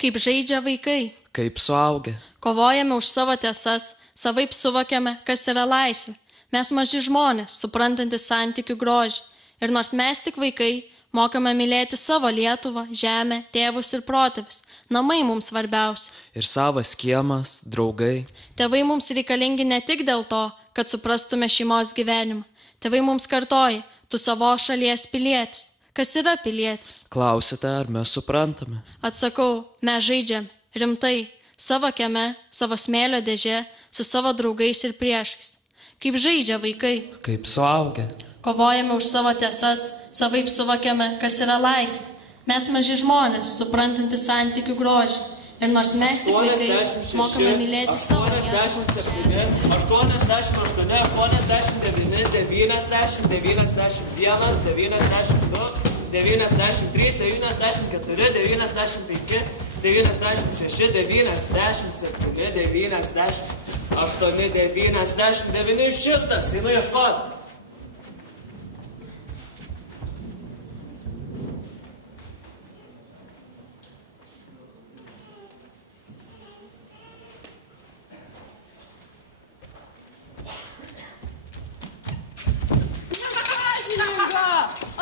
Kaip žaidžia vaikai. Kaip suaugę. Kovojame už savo tiesas, savaip suvokiame, kas yra laisvė. Mes maži žmonės, suprantantis santykių grožį. Ir nors mes tik vaikai, mokame mylėti savo Lietuvą, žemę, tėvus ir protėvius. Namai mums svarbiausia. Ir savas kiemas, draugai. Tėvai mums reikalingi ne tik dėl to, kad suprastume šeimos gyvenimą. Tėvai mums kartoja, tu savo šalies pilietis. Kas yra pilietis? Klausite, ar mes suprantame? Atsakau, mes žaidžiame. Rimtai. Savo kieme, savo smėlio dėžė, su savo draugais ir priešais. Kaip žaidžia vaikai. Kaip suaugę. Kovojame už savo tiesas, savaip suvokiame, kas yra laisvė. Mes maži žmonės, suprantantis santykių grožį. Ir nors mes tik vaikai, mokame mylėti savo Lietuvą. 87, 88, 89, 90, 91, 92, 93, 94, 95, 96, 97, 98, 99, 100. Einu ieškoti.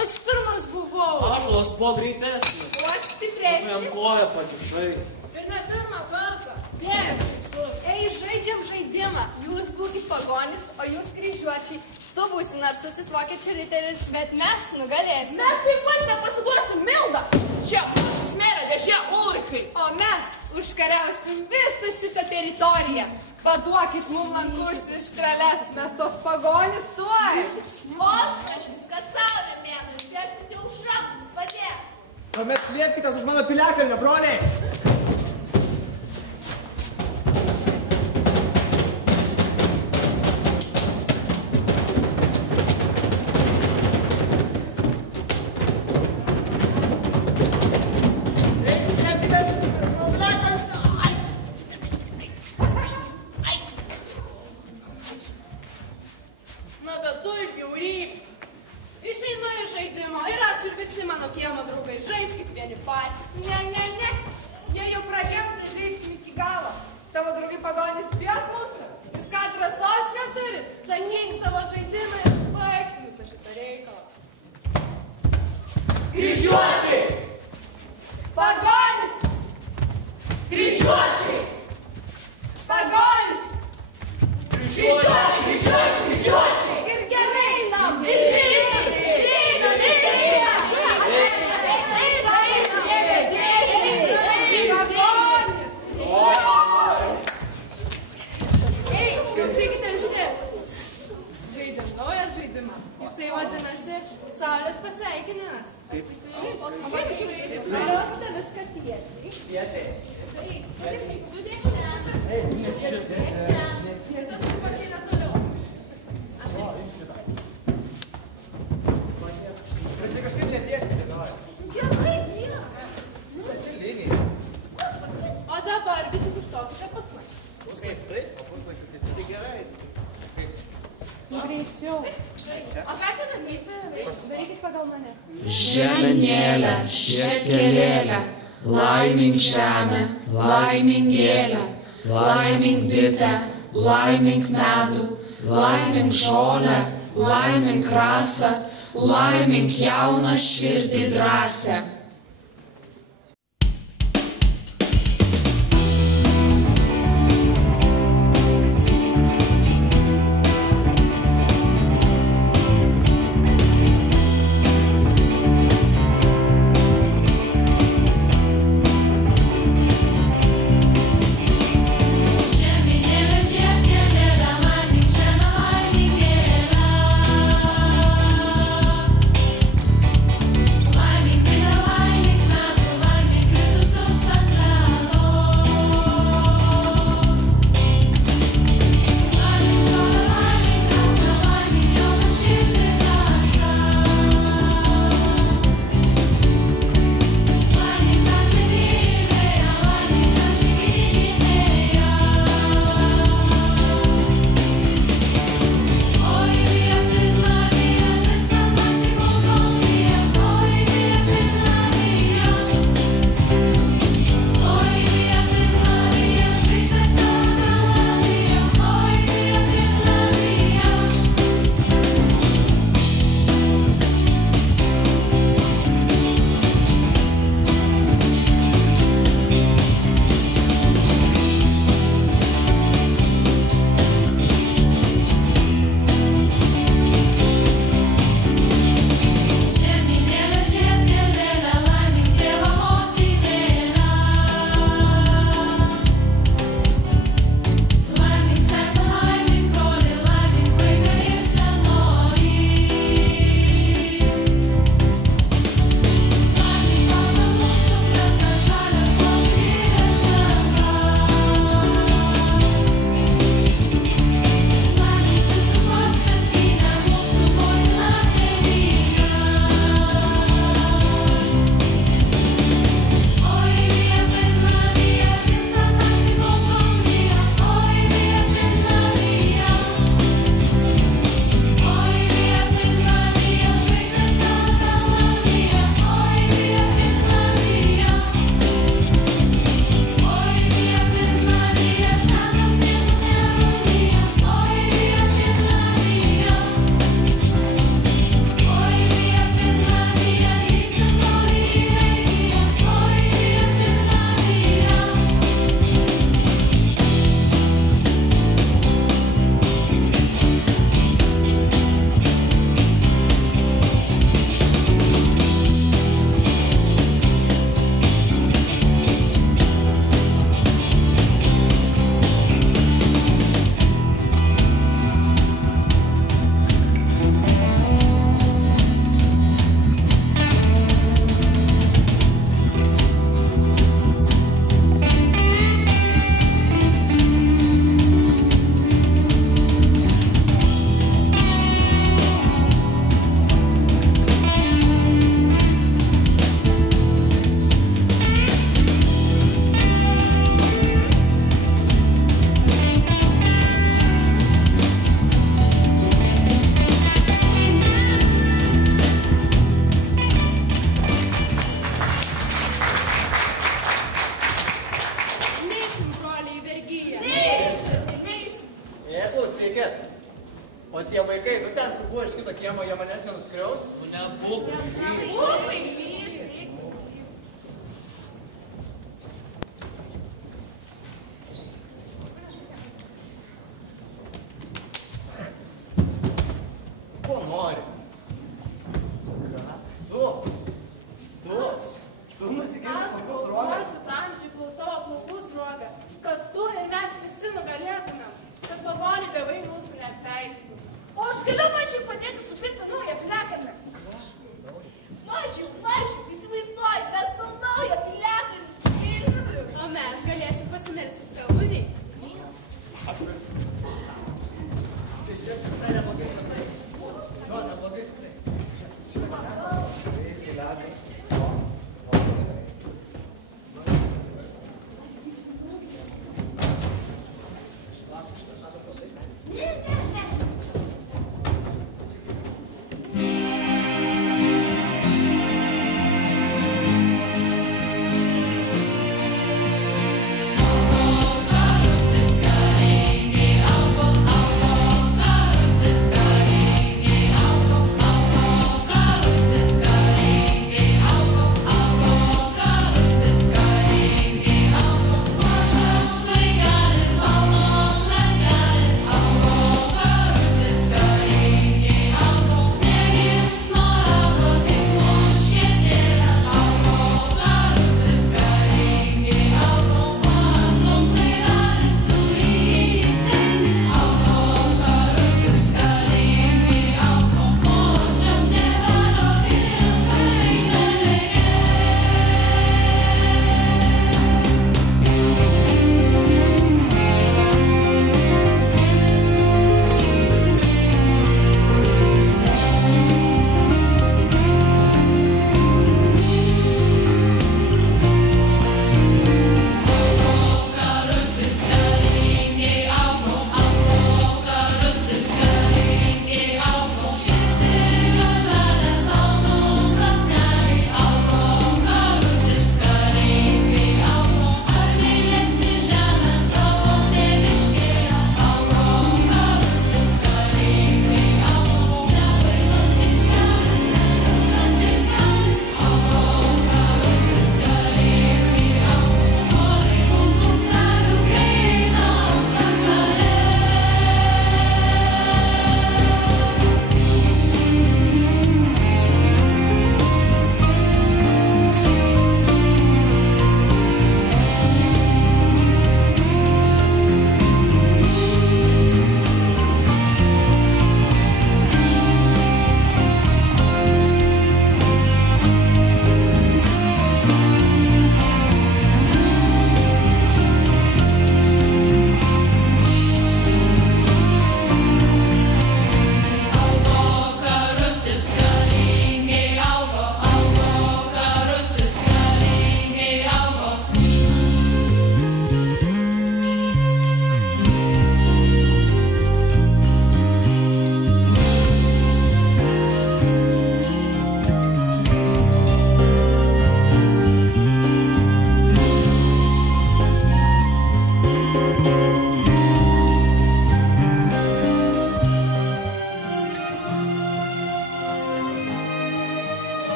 Aš pirmas buvau. Aš laspo greitesnis. O aš stipresnis. Jam koją pakišai. Ir ne pirmą kartą. Dievas visus. Ei, žaidžiam žaidimą. Jūs būkit pagonis, o jūs kryžiuočiai. Tu būsi narsusis vokiečių riteris. Bet mes nugalėsim. Mes taip pat nepasiduosim, Milda. Čia mūsų smėlio dėžė Ulrikai. O mes užkariausim visą šitą teritoriją. Paduokit mum lankus iš strėlės, mes tos pagonis tuoj. O aš kad saulė mėnų, išdėžti už šrakus padėk. Tuomet slėpkitės už mano piliakalnio, broliai. Žemenėlė, šetkelėlė, laimink žemę, laimink gėlę, laimink bitę, laimink medų, laimink žolę, laimink rasą, laimink jauną širdį drąsią. Laimink buvo iš kito kiemo, jie manęs nenuskriaus. Tu nebūk bailys. Ko nori? Tu nusigirti plaukų sruogą? Aš suprančiu, klausau plaukų sruogą, kad tu ir mes visi nugalėtumėm, kad pagonių tėvai mūsų neatleistų. O aš galiu mažiau padėti supirkti naują piliakalnį. Mažiau, įsivaizduoju, mes tau naują piliakalnį nusipirksim. O mes galėsim pasimelsti skalūžiai. Čia visai neblogai skandai. Jo, neblogai skandai.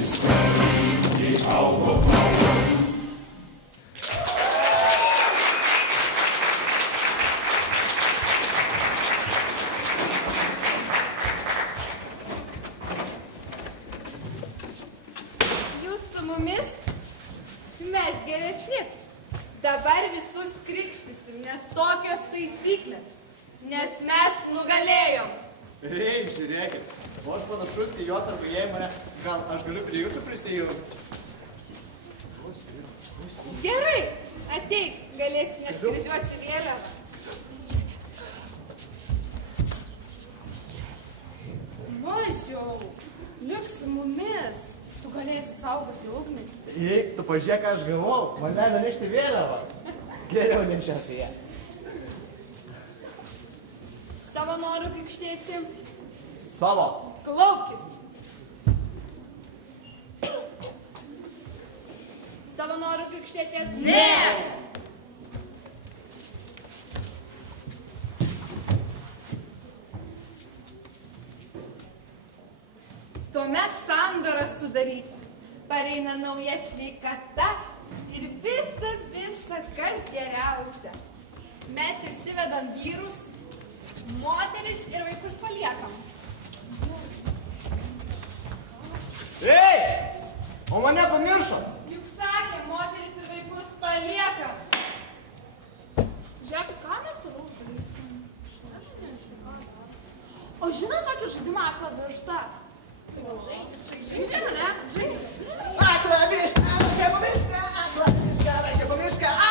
Jūs su mumis, mes geresni. Dabar visus krikštysim, nes tokios taisyklės. Nes mes nugalėjom. Ei, žiūrėkit, o aš panašus į jos arba jei mane, gal aš galiu prie jūsų prisijungti? Gerai, ateik, galėsi nešti kryžiuočių vėliavą. Mažiau, lik su mumis. Tu galėsi saugoti ugnį. Ei, tu pažiūrėk, ką aš gavau, man leido nešti vėliavą. Geriau nešiausi ją. Savo norų krikštėsi. Savo. Klaupkis. Savo norų krikštėties. Ne! Tuomet sandora sudaryta. Pareina nauja sveikata ir visa, kas geriausia. Mes išsivedam vyrus, moteris ir vaikus paliekam. Ei, o mane pamiršo. Juk sakė, moteris ir vaikus paliekam. Žiūrėkit, ką mes toliau darysim? Aš nežinau, ką dar. O žinot tokį žaidimą aklą vištą? Žaidžiam, ne? Žaidžiam. Akla višta, važiuoja po mišką.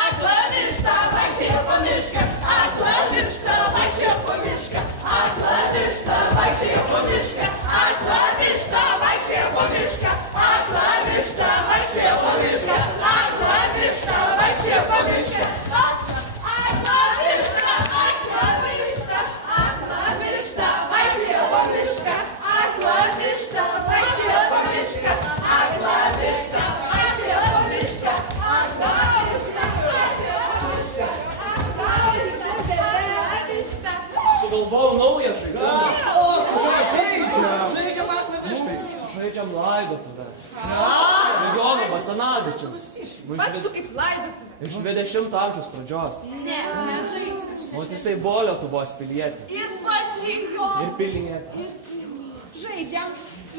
Akla višta, važiuoja po mišką. Akla višta, važiuoja po mišką. Akla višta, važiuoja po mišką. Akla višta, važiuoja po mišką. Akla višta, važiuoja po mišką. Akla višta, važiuoja po mišką. Akla višta, važiuoja po mišką. Akla višta, akla višta, akla višta, važiuoja po mišką. Akla višta, važiuoja po mišką. Akla višta, važiuoja po mišką. Akla višta, važiuoja po mišką. Akla višta. Sugalvojau naują žaidimą. Žaidžiam aklą vištą. Žaidžiam laidotuvę. Jono Basanavičiaus. Pats tu kaip laidotuvė. Iš 20 amžiaus pradžios. Ne, nežaisiu. O jisai buvo Lietuvos pilietė. Ir patrinko. Ir pilinietė. Žaidžiam.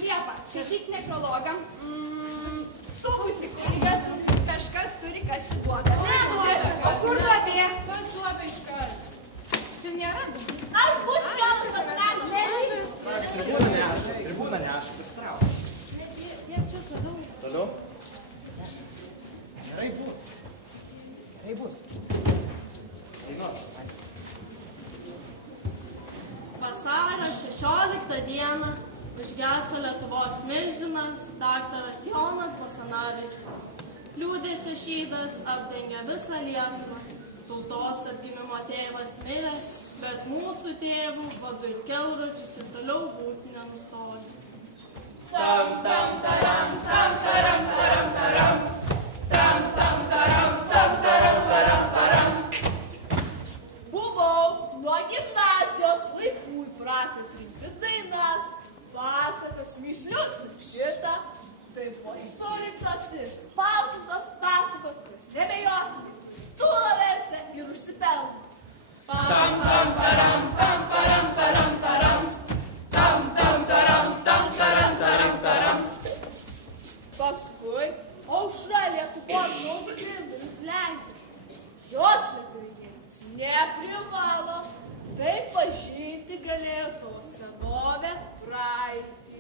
Liepa, skaityk nekrologą. Tu būsi kunigas, kažkas turi kasti duobę. Ne, o kur duobė? Kas duobę iškas? Čia nėra duobė. Aš būsiu Jonas Basanavičius. Tribūną neša, pasitrauk. Toliau? Gerai bus. Gerai bus. Einu. Vasario 16 dieną užgeso Lietuvos milžinas daktaras Jonas Basanavičius. Liūdesio šydas apdengė visą Lietuvą. Tautos atgimimo tėvas mirė, bet mūsų tėvų vadu ir kelrodžius ir toliau būti nenustojo. Tam tam taram tam taram taram taram. Tam tam taram tam taram taram taram. Buvau nuo gimnazijos laikų įpratęs rinkti dainas, pasakas, mįslius ir šitą. Tai buvo surinktos ir išspausintos pasakos, kurios nebejotinai turi vertę ir užsipelno. Tam tam taram tam taram taram taram. Tam tam taram tam taram taram taram. Paskui aušra Lietuvos spindulius lenkė. Jos lietuvininkis neprivalo, tai pažinti galėjo savo senovę praeitį.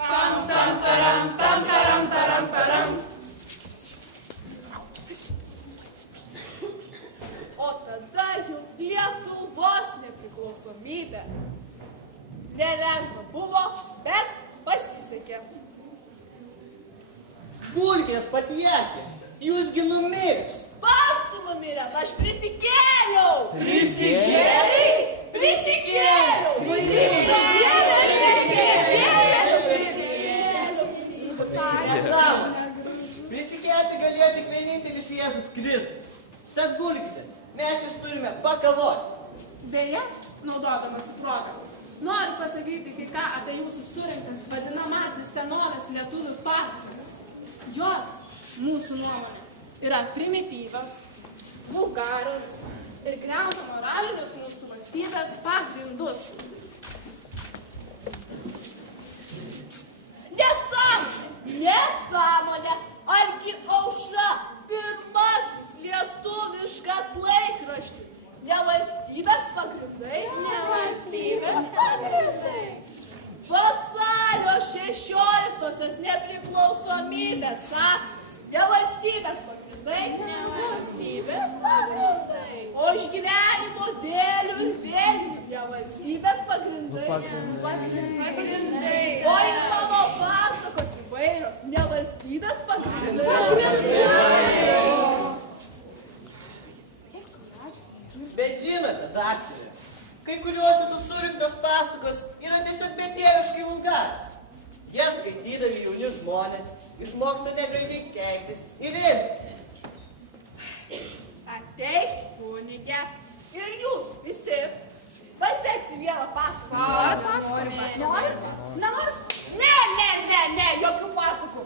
Tam tam taram tam taram taram taram. O tada jau Lietuvos nepriklausomybė. Nelengva buvo, bet pasisekė. Gulkės patiekė. Jūsgi numirs. Pats tu numiręs, aš prisikėliau. Prisikėlei? Prisikėliau. Nesąmonė. Prisikėti galėjo tik vienintelis Jėzus Kristus. Tad gulkitės, mes jūs turime pakavoti. Beje, naudodamas progą, Noriu pasakyti kai ką apie jūsų surinktas vadinamasis senovės lietuvių pasakas. Jos, mūsų nuomonė, yra primityvios, vulgarios ir griauna moralinius mūsų valstybės pagrindus. Nesąmonė! Argi Aušra pirmasis lietuviškas laikraštis? Ne valstybės pagrindai? Ne valstybės pagrindai. Vasario 16-osios nepriklausomybės aktas. Ne valstybės pagrindai? Ne valstybės pagrindai. O išgyvenimo dėlių ir vėlinių ne valstybės pagrindai? Pagrindai. O ir mano pasakos įvairios ne valstybės pagrindai? Bet žinote, daktarė, kai kurios jūsų surinktos pasakos yra tiesiog betėviškai vulgaras. Jas skaitydami jauni žmonės išmoksta negražiai keiktis ir elgtis. Ateik, kunige, ir jūs visi paseksim vieną pasaką. Norit? Nenorit? Ne, jokių pasakų.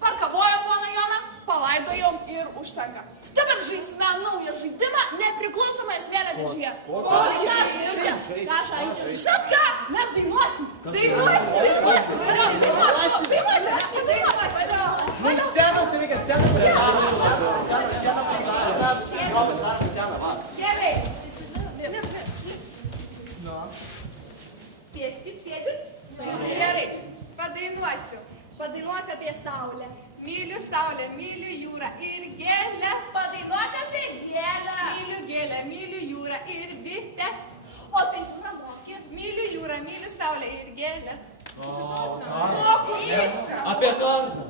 Pakavojom poną Joną, palaidojom ir užtenka. Dabar žaisime naują žaidimą nepriklausomai smėlio dėžėje. Ką žaidžiam? Žinot ką? Mes dainuosim. Mums scenos reikia scenos. Gerai. Sėskit. Gerai. Padainuosiu. Padainuok apie saulę. Myliu saulę, myliu jūrą ir gėlės. Padainuok apie gėlę. Myliu gėlę, myliu jūrą ir bites. O apie jūrą moki. Myliu jūrą, myliu saulę ir gėlės. Moku viską. Apie kardą.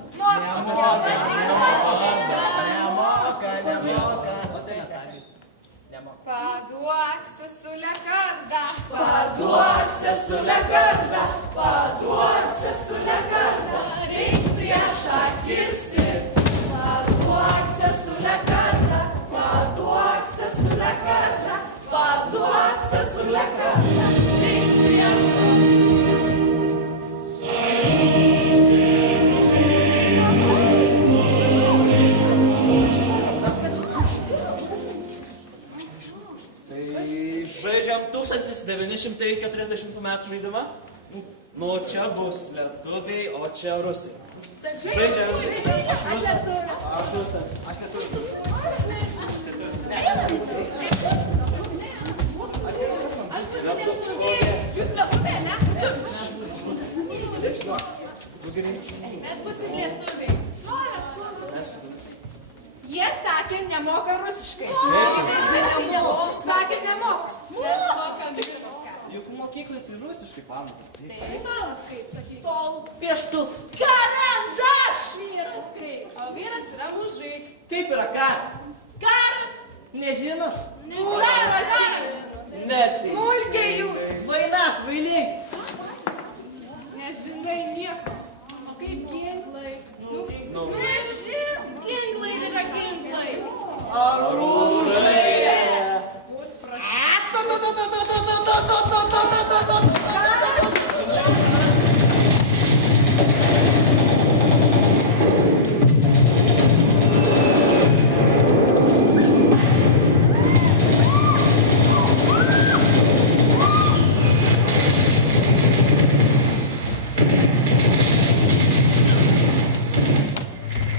Paduok sesulę kardą. Paduok sesulę kardą. Paduok sesulę kardą. Reiks priešą kirsti. Paduok sesulę kardą. Paduok sesulę kardą. Paduok sesulę kardą. Reiks priešą. Žaidžiam 1940 metų žaidimą. Nu, čia bus lietuviai, o čia rusai. Žaidžiam. Aš rusas. Jūs lietuviai, ne? Mes būsim lietuviai. Jie sakė, nemoka rusiškai. Sakė, nemoka. Mes mokam viską. Juk mokyklai tai rusiškai pamokas. Pamas kaip sakyti. Tol pieštu. Karandašyras kaip. O vyras yra mužik. Kaip yra karas? Karas. Nežino? Karas. Net. Mulkiai jūs. Vaina, kvailiai. Nežinai nieko. O kaip ginklai? Nu. Nežin, ginklai yra ginklai. Arūžai.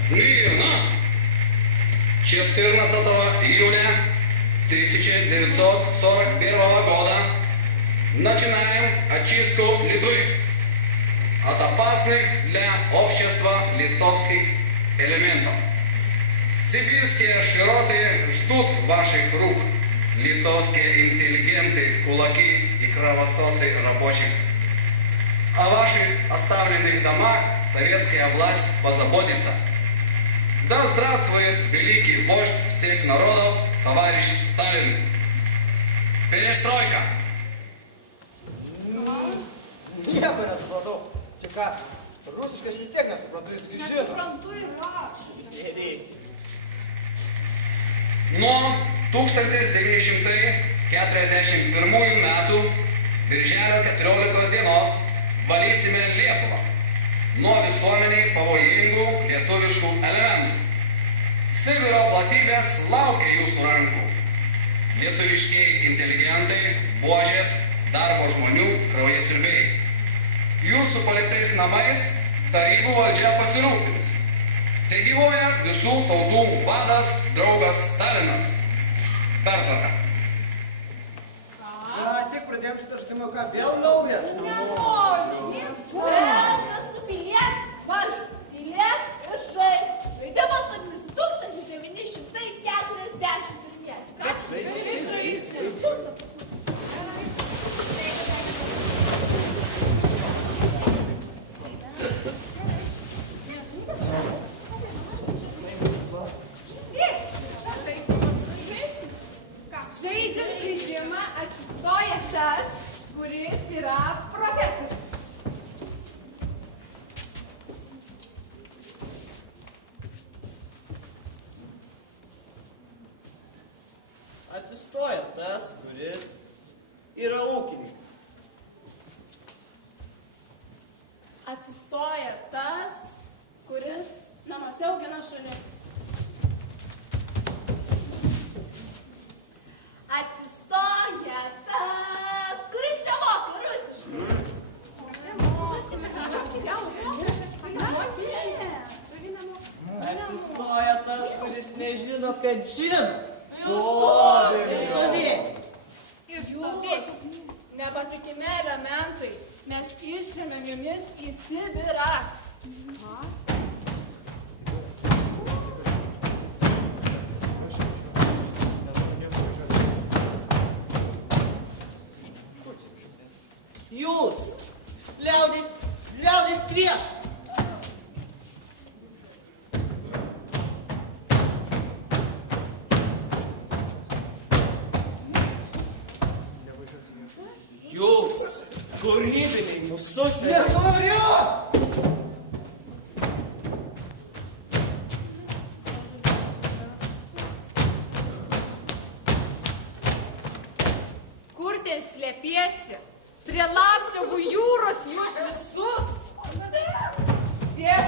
Смирно! 14 июля 1941 года начинаем очистку Литвы от опасных для общества литовских элементов. Сибирские широты ждут ваших рук, литовские интеллигенты, кулаки и кровососы рабочих. О ваших оставленных домах советская власть позаботится. Да здравствует великий вождь всех народов, товарищ Сталин. Перестройка! Nieko nesupratau. Čia ką? Rusiškai aš vis tiek nesuprantu, jūs žino. Nesuprantu ir aš. Nuo 1941 metų Birželio 14 dienos valysime Lietuvą nuo visuomeniai pavojingų lietuviškų elementų. Sibiro platybės laukia jūsų rankų. Lietuviškiai inteligentai, buožės, darbo žmonių, kraujasiurbiai. Jūsų paliktais namais tarybų valdžia pasirūpins. Tai gyvoja visų tautų vadas, draugas Stalinas. Pertrauka. Tik pradėjom šitą žaidimą, ką vėl naujas? Nenoriu. Mes tu pilietis, mažu. Pilietis ir žais. Žaidimas vadinasi 1941. Ką čia gali žaisti? Žaidžiam žaidimą, atsistoja tas, kuris yra profesorius. Atsistoja tas, kuris yra ūkininkas. Atsistoja tas, kuris namuose augina šunį. Atsistoja tas, kuris nemoka rusiškai. Atsistoja tas, kuris nežino, kad žino. Stovėk. Jūs, nepatikimi elementai, mes ištrėmėm jumis į Sibirą. Jūs, liaudis prieš. Jūs, kūrybiniai mūsų seniai. Nesuvariu! Kur ten slėpiesi? Prie Laptevų jūros jūs visus. Sėk.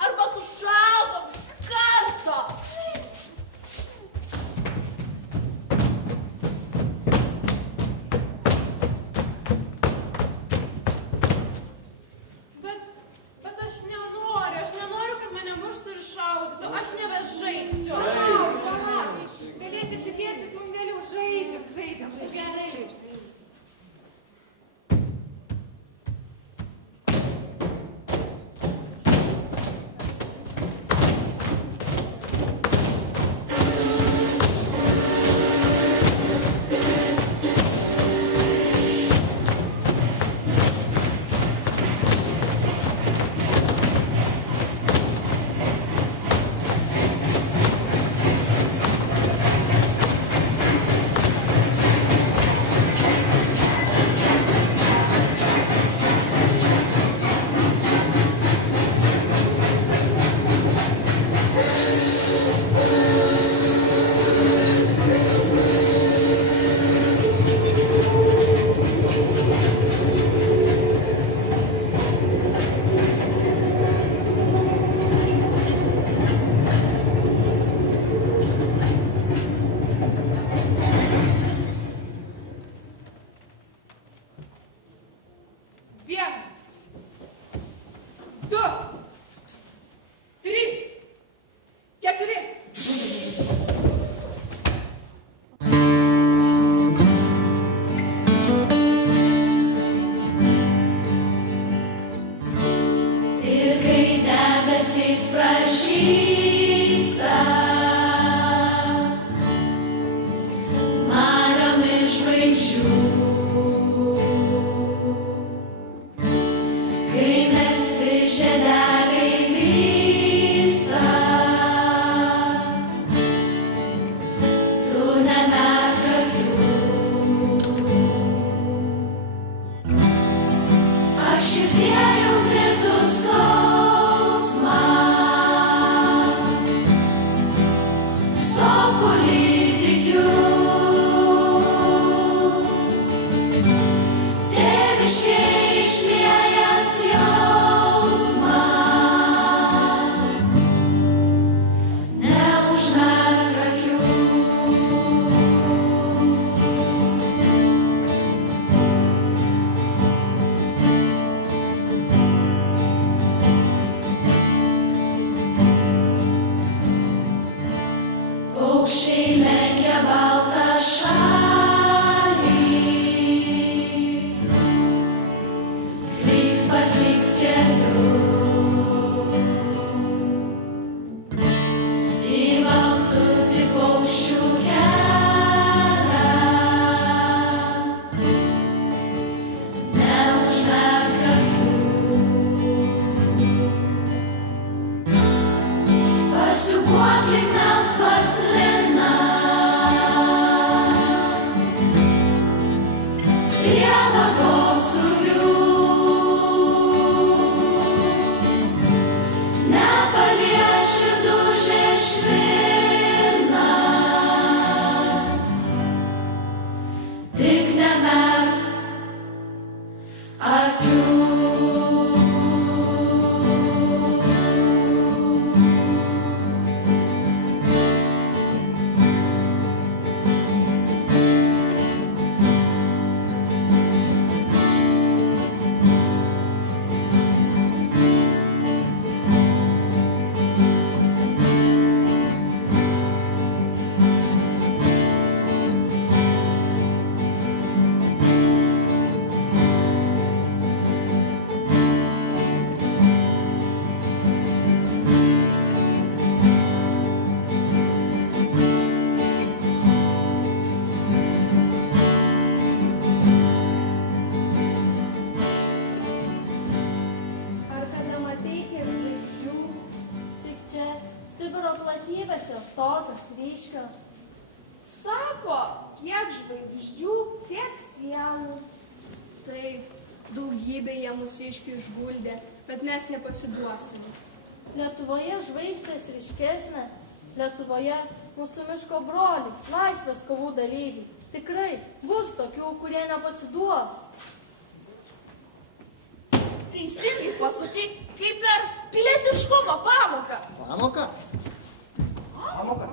Arba sušaudom iš karto. Bet aš nenoriu, kad mane muštų ir šaudytų. Aš nebežaisiu. Galėsi atsipiešyti, mums vėliau žaidžiam. Gerai. ryškios. Sako, kiek žvaigždžių, tiek sienų. Taip, daugybė jie mūsiškių išguldė, bet mes nepasiduosime. Lietuvoje žvaigždės ryškesnės. Lietuvoje mūsų miško broliai, laisvės kovų dalyviai. Tikrai bus tokių, kurie nepasiduos. Teisingai pasakai, kaip per pilietiškumo pamoką. Pamoką? Pamoką?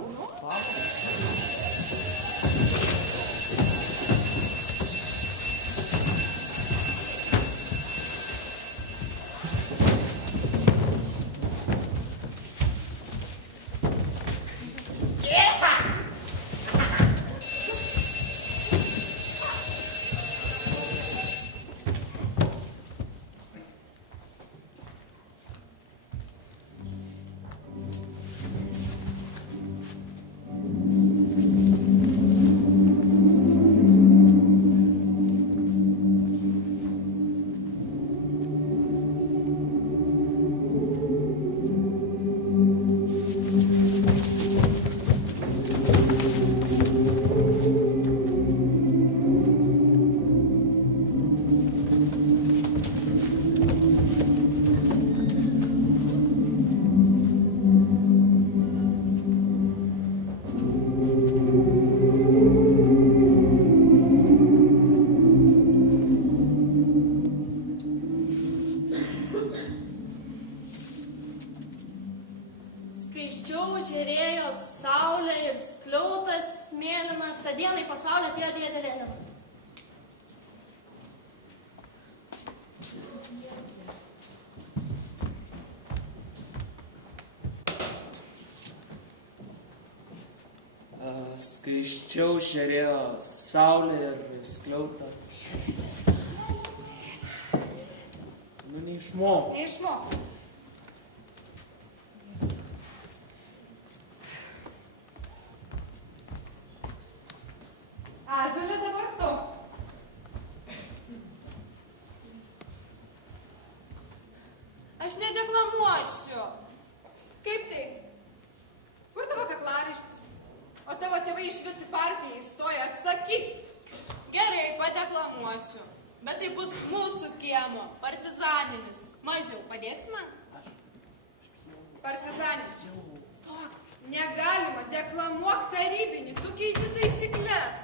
Skaisčiau žėrėjo saulė ir skliautas mėlynas, tą dieną į pasaulį atėjo dėdė Leninas. Skaisčiau žėrėjo saulė ir skliautas. Nu, neišmokau. Neišmokau. Ąžuolė, dabar tu. Aš nedeklamuosiu. Kaip tai? Kur tavo kaklaraištis? O tavo tėvai iš visi partiją įstoja, atsakyk. Gerai, padeklamuosiu. Bet tai bus mūsų kiemo, partizaninis. Mažiau, padėsi man? Partizaninis. Stok. Negalima, deklamuok tarybinį, tu keiti taisyklės.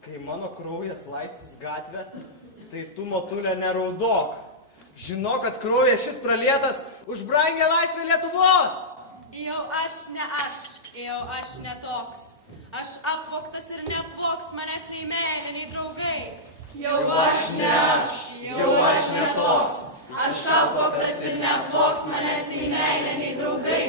Kai mano kraujas laistys gatvę, tai tu, motulė, neraudok. Žinok, kad kraujas šis pralietas už brangę laisvę Lietuvos. Jau aš ne toks. Aš apvogtas ir neapvogs manęs nei meilė, nei draugai. Jau aš ne toks. Aš apvogtas ir neapvogs manęs nei meilė, nei draugai.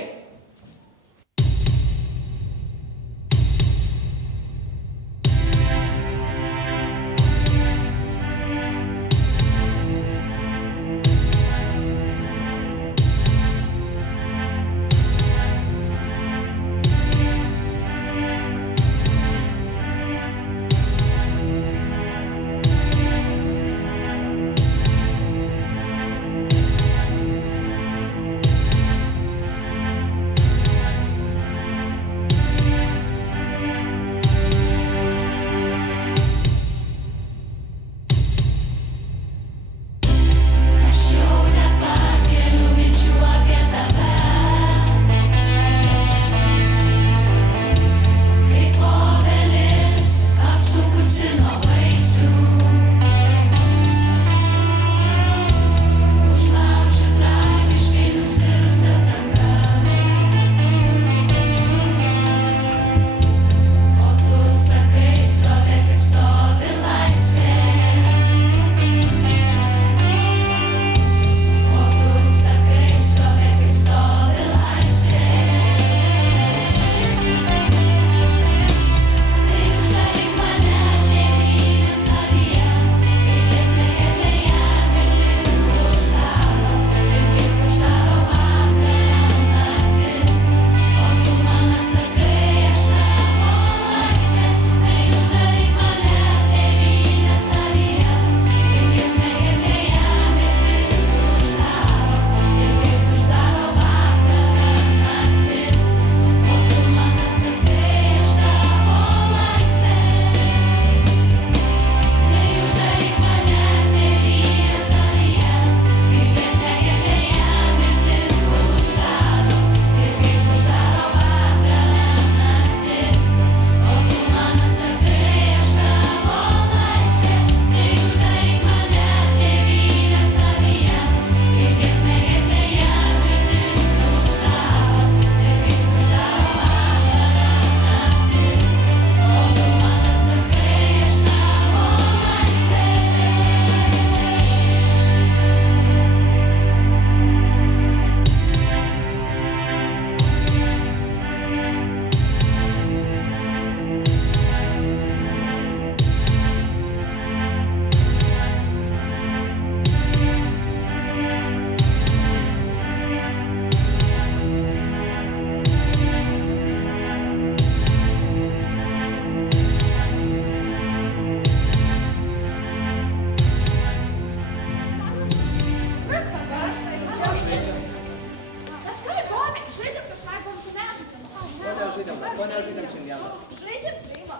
šiandieną? Žaidžiam Seimą.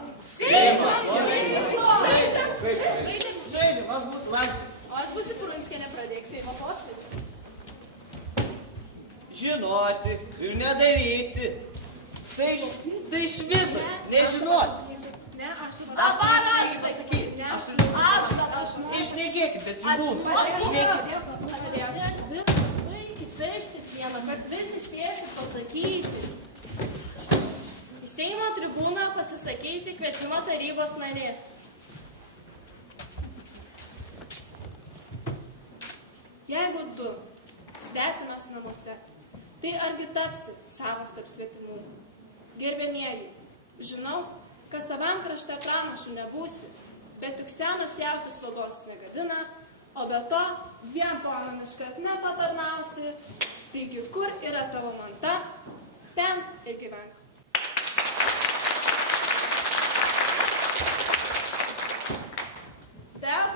Žaidžiam, aš būsiu Laisvė. O aš būsiu Prunskienė, pradėk Seimo posėdį. Žinoti ir nedaryti. Tai iš viso nežinosi. Ne, aš Dabar aš sakyk. aš Išnekėkit, bet žygūnus. Baikit vežtis vieną, kad visi spėsit pasakyti. Į Seimo tribūną pasisakyti kviečiama tarybos narė. Jeigu tu svetimas namuose, tai argi tapsi savas tarp svetimų? Gerbėmieji, žinau, kad savam krašte pranašu nebūsi, bet tik senas jautis vagos negadina, o be to 2 ponam iškart nepatarnausi. Taigi, kur yra tavo manta, ten ir gyvenk.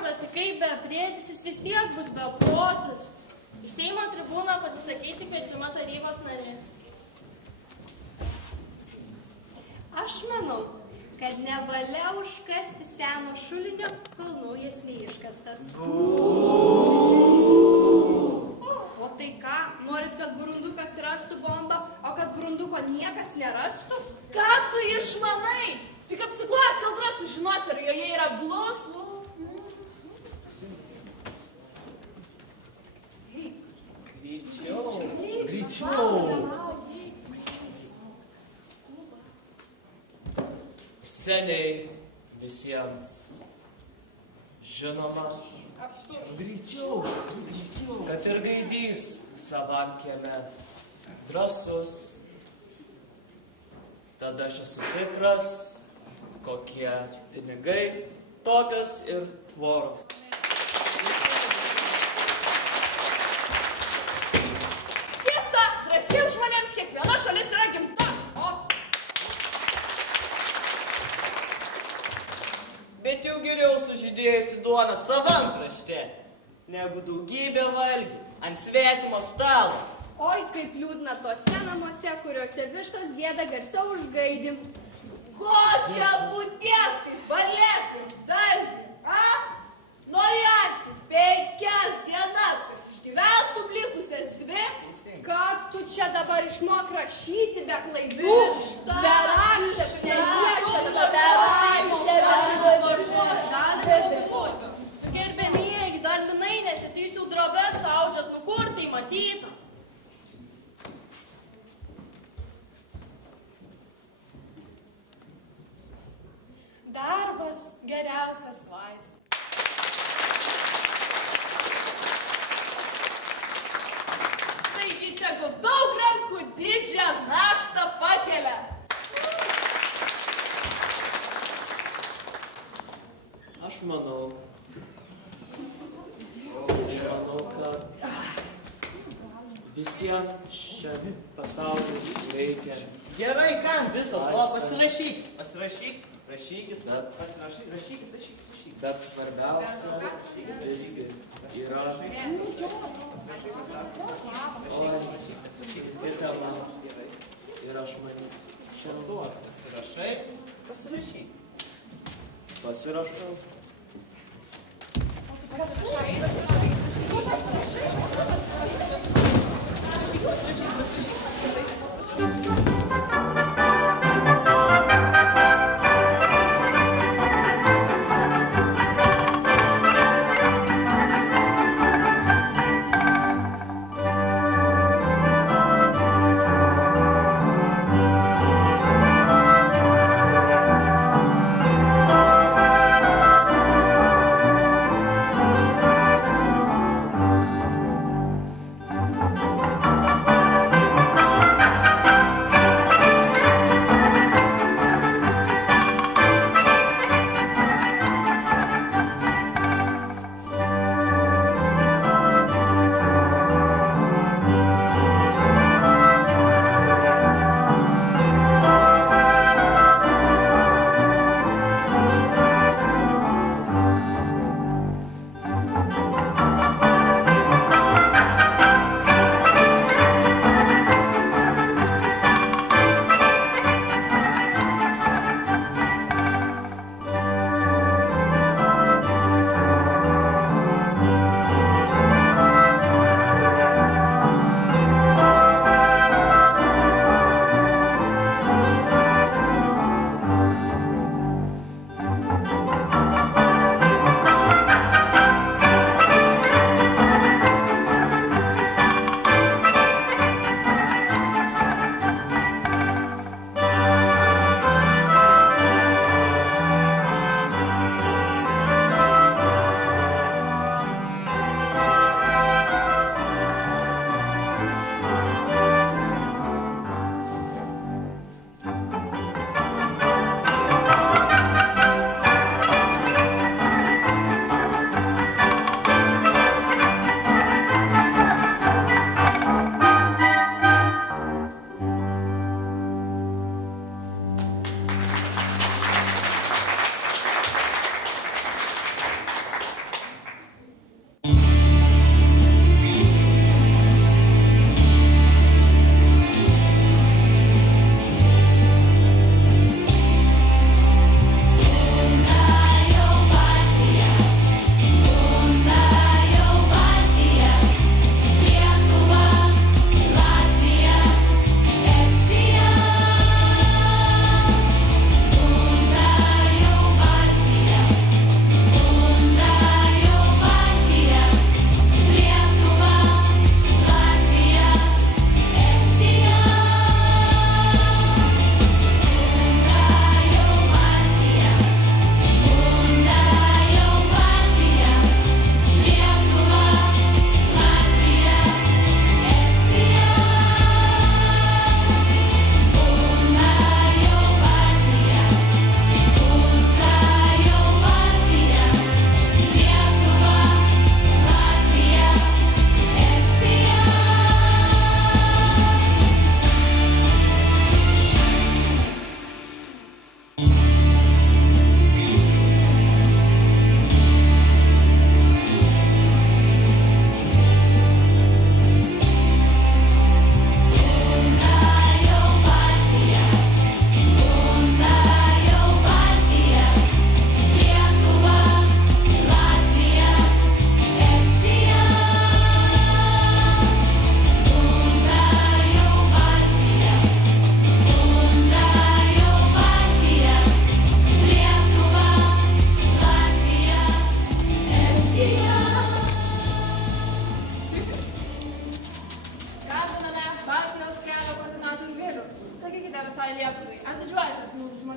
Pratikai be prietis, jis vis tiek bus beprotis. Į Seimo tribūną pasisakyti kviečiama tarybos narė. Aš manau, kad nevalia užkasti seno šulinio, kol naujas neiškastas. O tai ką, norit, kad burundukas rastų bombą, o kad burunduko niekas nerastų? Ką tu išmanai? Tik apsiglas, gal rasi žinos, ar joje yra blusų. Greičiau. Seniai visiems žinoma, kad ir gaidys savam kieme drąsus. Tada aš esu tikras, kokie pinigai, tokios ir tvoros. Tiesa, drąsiems žmonėms kiekviena šalis yra gimta. Bet jau geriau sužydėjusi duona savam krašte, negu daugybė valgių ant svetimo stalo. Oi, kaip liūdna tose namuose, kuriuose vištos gieda garsiau už gaidį. Ko čia būties, kaip palėpė, dalgi, Norėti 5 dienas, kad išgyventų likusias 2. Ką tu čia dabar išmok rašyti be klaidų? Be raštės, Gerbėmieji, dar linai nesiteisiu drobes audžiat, nu kur tai matyta? Darbas geriausias vaistas. Taigi tegu daug rankų didžią naštą pakelia. Aš manau, kad visiems šiam pasauliu reikia. Gerai, kam viso to pasirašyk. Rašykis. Bet svarbiausia visgi yra... Oi, kita man. Ir aš manyčiau. Pasirašyk. Pasirašau.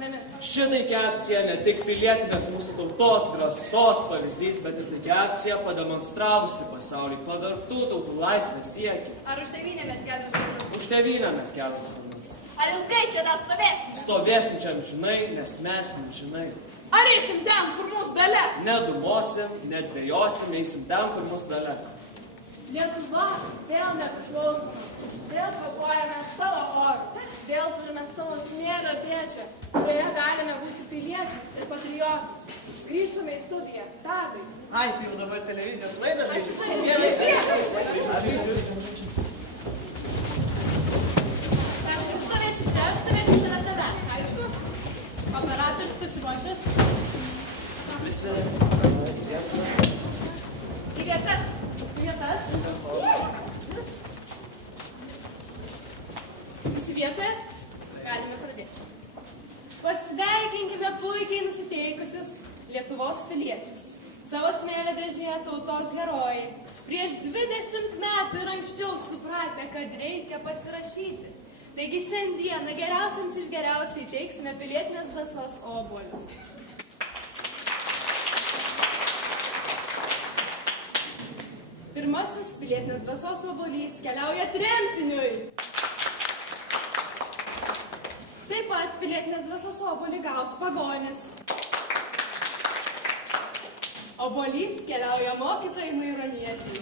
žmonėmis. Ši taiki akcija ne tik pilietinės mūsų tautos drąsos pavyzdys, bet ir taiki akcija pademonstravusi pasauliui pavergtų tautų laisvės siekį. Ar už tėvynę mes keltum sparnus? Už tėvynę mes keltum sparnus. Ar ilgai čia dar stovėsim? Stovėsim čia amžinai, nes mes amžinai. Ar eisim ten, kur mūsų dalia? Nedumosim, nedvėjosim, eisim ten, kur mūsų dalia. Lietuva vėl nepriklausoma, vėl kvėpuojame savo orą, vėl turime savo smėlio dėžę, kurioje galime būti piliečiais ir patriotais. Grįžtame į studiją. Tadai. Ai, tai jau dabar televizijos laidą Stovėsi čia, stovėsi šalia tavęs, aišku? Operatorius pasiruošęs. Visi. Į vietas. Į vietas. Visi vietoje? Galime pradėti. Pasveikinkime puikiai nusiteikusius Lietuvos piliečius. Savo smėlio dėžėje tautos herojai. Prieš 20 metų ir anksčiau supratę, kad reikia pasirašyti. Taigi šiandieną geriausiams iš geriausiai teiksime pilietinės drąsos obuolius. Pirmasis pilietinės drąsos obuolys keliauja tremtiniui. Taip pat pilietinės drąsos obuolį gaus pagonis. Obuolys keliauja mokytojai Maironietui.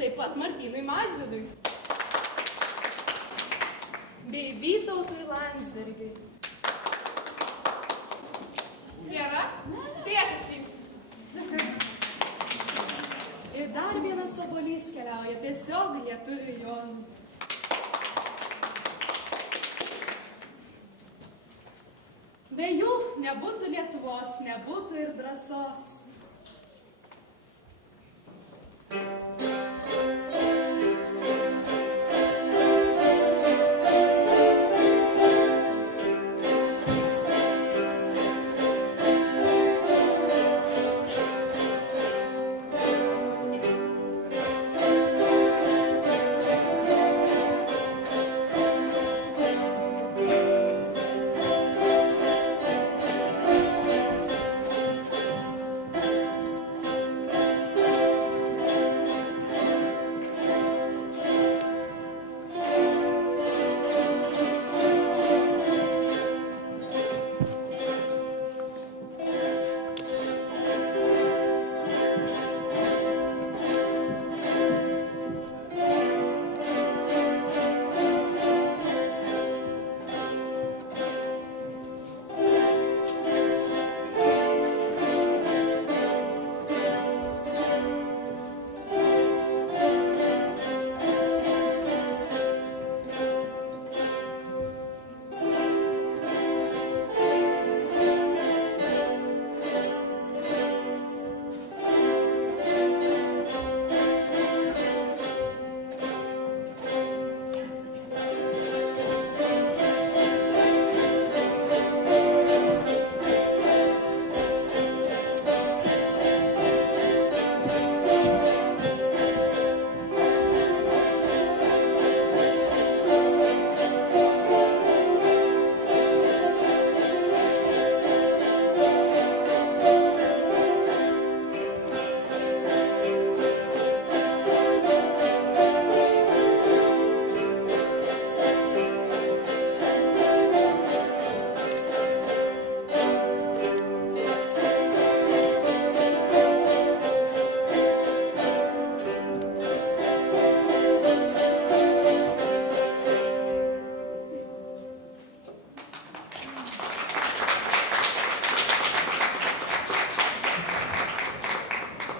Taip pat Martynui Mažvydui. Bei Vytautui Landsbergiui. Nėra? Tai aš atsiimsiu. Ir dar vienas obuolys keliauja tiesiog lietuviui Jonui. Be jų nebūtų Lietuvos, nebūtų ir drąsos.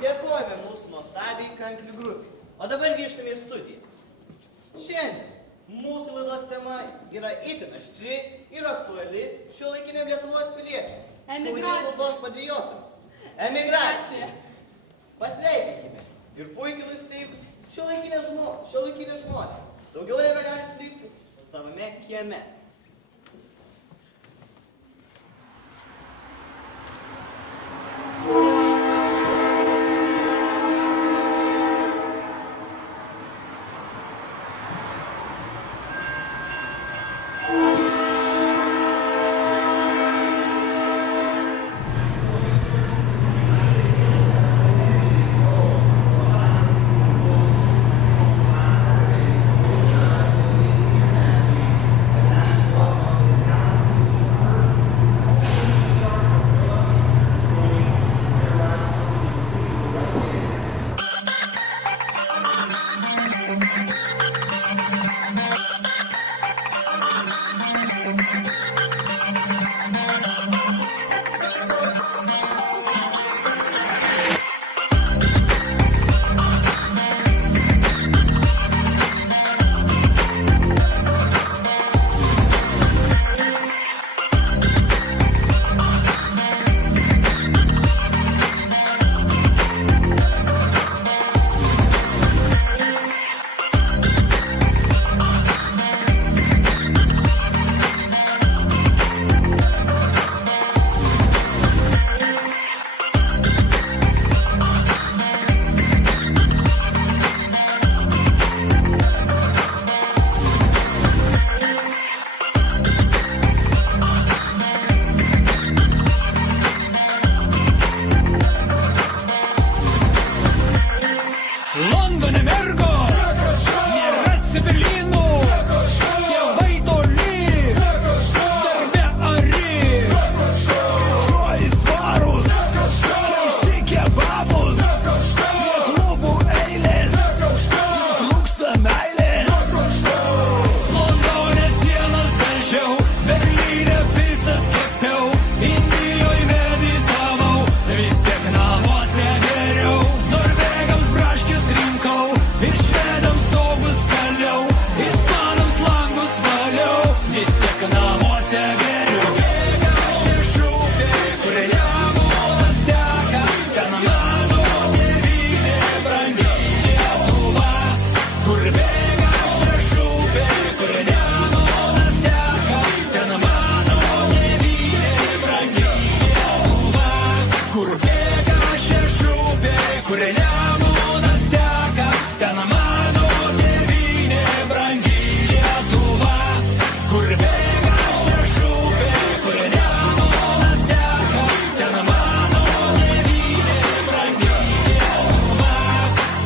Dėkojame mūsų nuostabiai kanklių grupiai. O dabar grįžtame į studiją. Šiandien mūsų laidos tema yra itin aštri ir aktuali šiuolaikiniam Lietuvos piliečiam. Emigracija. Tautos patriotams. Emigracija. Pasveikinkime ir puikiai nusteikus šiuolaikinės žmonės. Daugiau nebegali sulikti savame kieme. namuose geriau. Bėga šešų upė, kur Nemunas teka, ten mano tėvynė brangi Lietuva. Kur bėga šešų upė, kur Nemunas teka, ten mano tėvynė brangi Lietuva. Kur bėga šešų upė, kur Nemunas teka, ten mano tėvynė brangi Lietuva. Kur bėga šešų upė, kur Nemunas teka, ten mano tėvynė brangi Lietuva.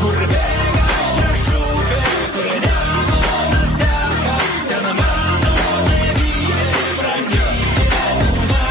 Kur bėga šešų upė, kur Nemunas teka, ten mano tėvynė brangi Lietuva.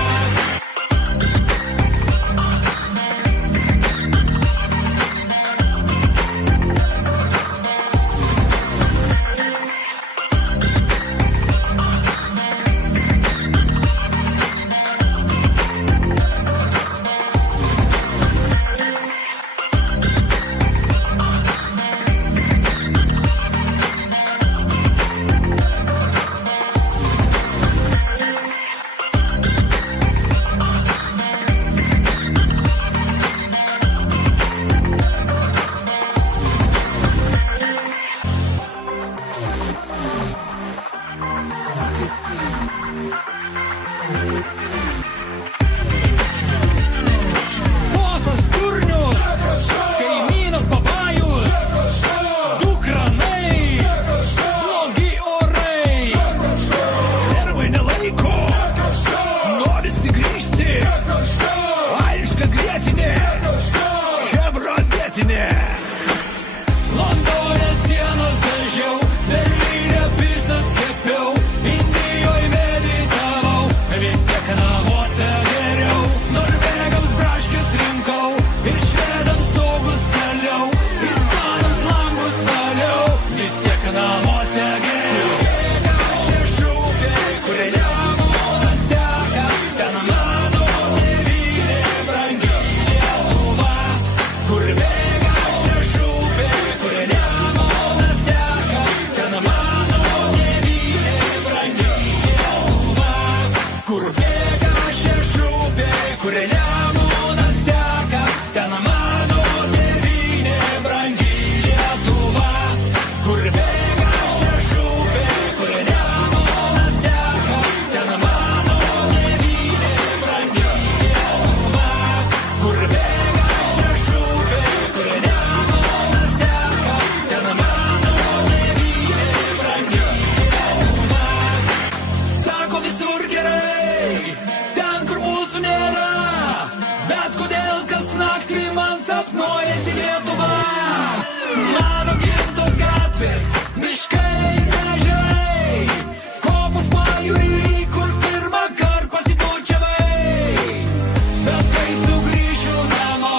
Bosas turnius, kaimynas babajus, dukranai, blogi orai, nervai nelaiko, norisi grįžti, airiška grietinė, chebra vietinė. Londone sienos dažiau, Berlyne pizzas kepiau, Indijoj meditavau, vis tiek namuose geriau. Norvegams braškes rinkau, ir švedams stogus kaliau, ispanams langus valiau, vis tiek namuose geriau. Bėga šešų upė, kur Nemunas teka, ten mano tėvynė brangi Lietuva. Kur bėga šešų upė, kur Nemunas teka, ten mano tėvynė brangi Lietuva. Kur bėga šešų upė, kur Nemunas teka, ten mano tėvynė brangi Lietuva. Kur bėga šešų upė, kur Nemunas teka, ten mano tėvynė brangi Lietuva. Kur bėga šešų upė, kur Nemunas teka, ten mano tėvynė brangi Lietuva. Sako visur gerai, ten kur mūsų nėra, bet kodėl kas naktį man sapnuojasi Lietuva. Mano gimtos gatvės, miškai ir ežerai, kopos pajūry, kur pirmą kartą pasibučiavai. Bet kai sugrįšiu namo,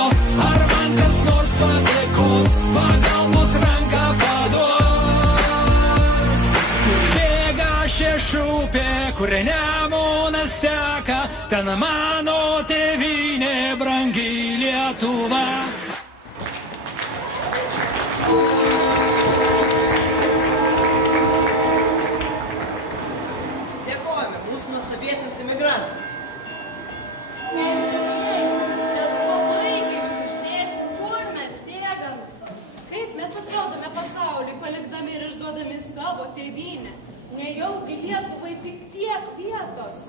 ar man kas nors padėkos, pagalbos ranką paduos. Kur bėga šešų upė, kur Nemunas teka, ten mano tėvynė brangi Lietuva. Dėkojame mūsų nuostabiesiems imigrantams. Net pabaigia ištuštėti, kur mes bėgame. Kaip mes atrodome pasauliui, palikdami ir išduodami savo tėvynę. Nejaugi Lietuvai tik tiek vietos.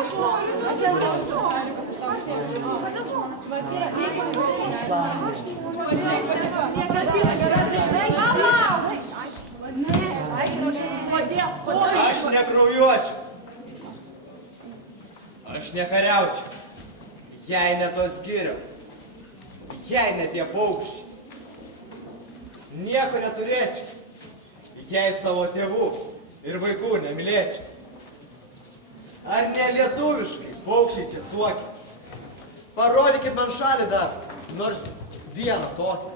Aš noriu Aš nekraujuočiau. Aš nekariaučiau. Jei ne tos girios. Jei ne tie paukščiai. Nieko neturėčiau. Jei savo tėvų ir vaikų nemylėčiau. Ar ne lietuviškai paukščiai čia suokia? Parodykit man šalį dar, nors vieną tokią.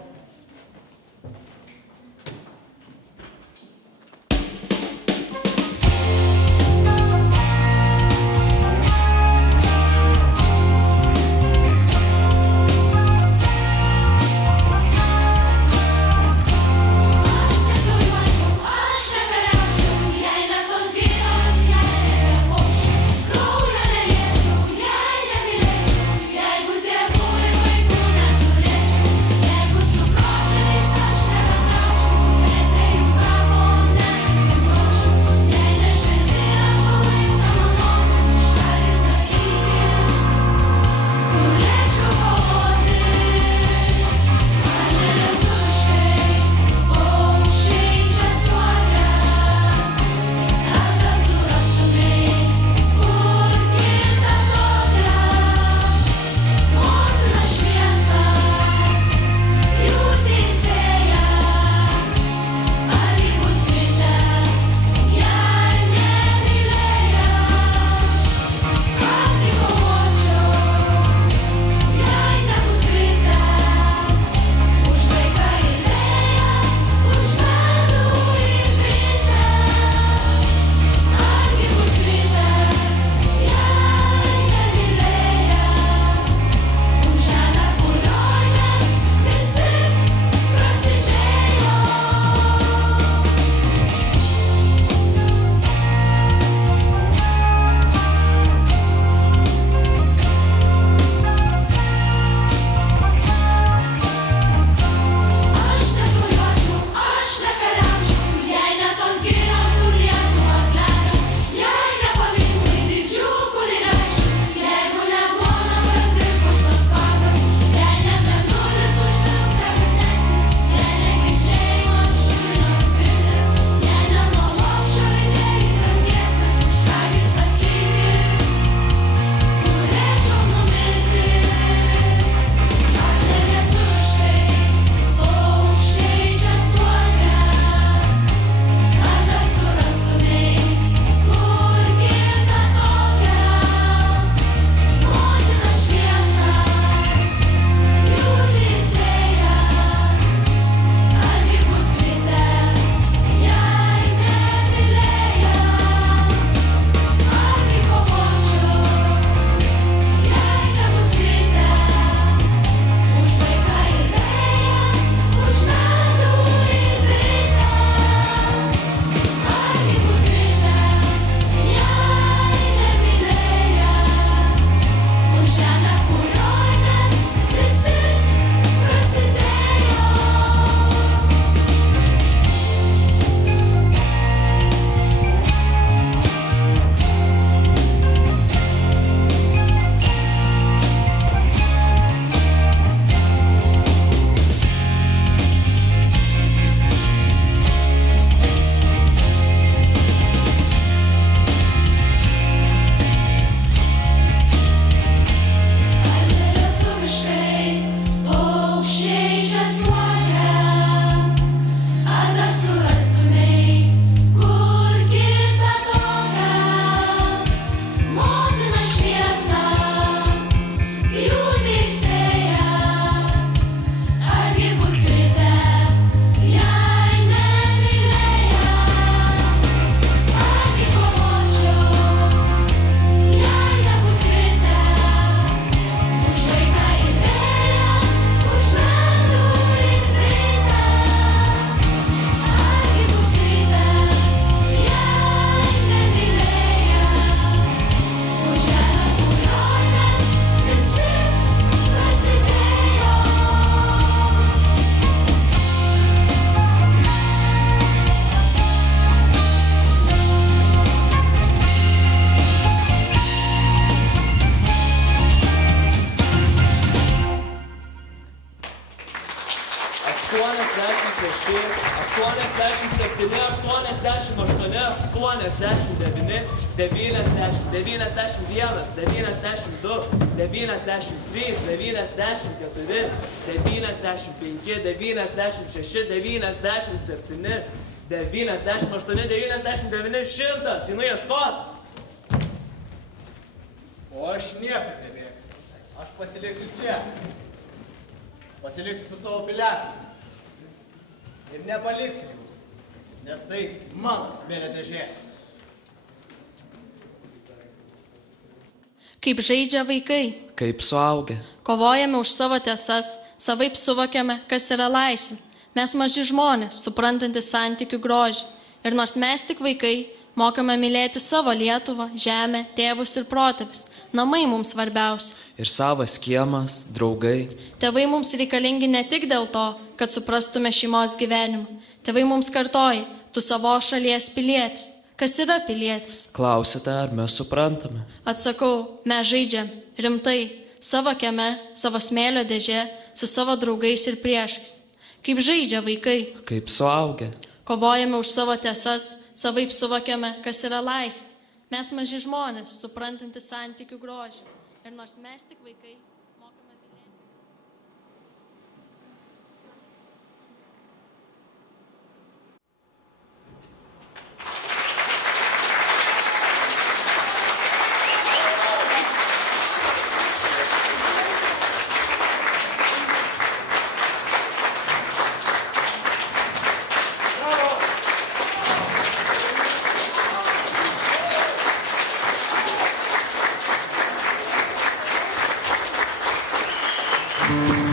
Einu ieškot. O aš niekur nebėgsiu. Aš pasiliksiu čia. Pasiliksiu su savo piliaku. Ir nepaliksiu jūsų, nes tai mano smėlio dėžė. Kaip žaidžia vaikai. Kaip suaugę. Kovojame už savo tiesas, savaip suvokiame, kas yra laisvė. Mes maži žmonės, suprantantis santykių grožį. Ir nors mes tik vaikai, mokame mylėti savo Lietuvą, žemę, tėvus ir protėvius. Namai mums svarbiausia. Ir savas kiemas, draugai. Tėvai mums reikalingi ne tik dėl to, kad suprastume šeimos gyvenimą. Tėvai mums kartoja, tu savo šalies pilietis. Kas yra pilietis? Klausite, ar mes suprantame? Atsakau, mes žaidžiam rimtai, savo kieme, savo smėlio dėžė, su savo draugais ir priešais. Kaip žaidžia vaikai. Kaip suaugę. Kovojame už savo tiesas, savaip suvokiame, kas yra laisvė. Mes maži žmonės, suprantantis santykių grožį. Ir nors mes tik vaikai, mokame mylėti. Thank you.